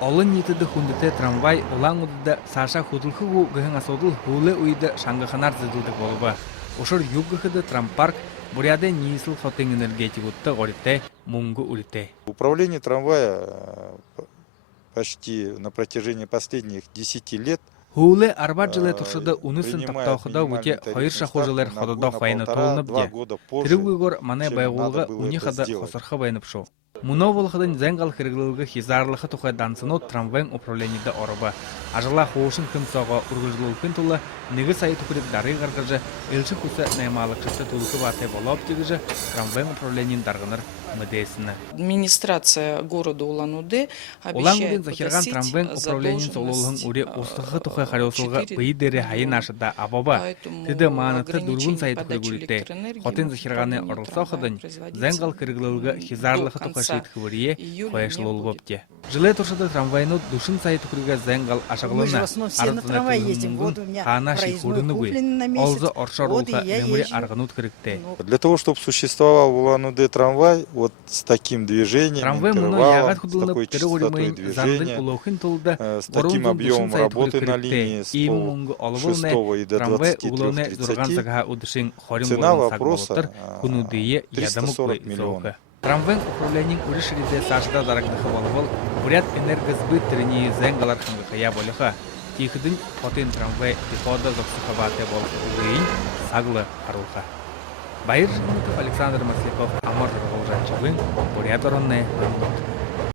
Олон нийтэд хүндэтэй трамвай улаан удада сааша хөдөлгөг гэн асуудал хөлөө үед шангаханаар зэдүүлдэг болов. Ушур юггэхэд трампарк буряды нийслэл хотын энергетикуудтай горите мөнгө үрité. Управление трамвая почти на протяжении последних 10 лет Хөлөө 10 жилийн туршид үнэсэн тогтооход үгүй 2 шахуу жилээр хододох байна тоолнод. Тэрүүгээр манай байгууллага үнийхэд хосорхо байна шүү. Муноволхадын зангал хэрэглүүлэг хязгаарлах тухай данцнууд трамвайн управлениед оров. Ажлаа хуушин хэмцээгөө үргэлжлүүлэхийн тулд 1 сая төгрөг дарыг гаргаж элших хүсэ наймаалагчтай төлөх батай болов гэж трамвайн управленийн дарганаар мэдээсэн. Администрация города Улан-Удэ обещает захирган трамвайн управленийн цуглуулгын үрээ устгах тухай хариуцлага бие дээр хаянаашда аваба. Тэд маанат 4 сая төгрөг үрдээ. Хотын захиргааны оролцооход зангал хэрэглүүлэг хязгаарлах тухай шийтгэвэрээ хойшлуулбапте. Жилийн туршид трамвайнууд 4 сая төгрөгийг зангал ашиглана. Трамвай ездим, вот у меня проездной куплен на месяц. Вот и я езжу. Для того, чтобы существовал в Улан-Удэ трамвай, вот с таким движением, интервалом, с такой частотой движения, с таким объемом работы на линии с 6 и до 23:30, цена вопроса 340 миллионов. Трамвайн управлением уришиде сашда дарагдах болбол бурят энергосбыт тэрний зангалар хангахая болиха. Тихдэн хотын трамвай депода зогсохобатай бол үгийн саглы харуулха. Баяр Александр Масляков, Амар Волжанчевын, бурят оронны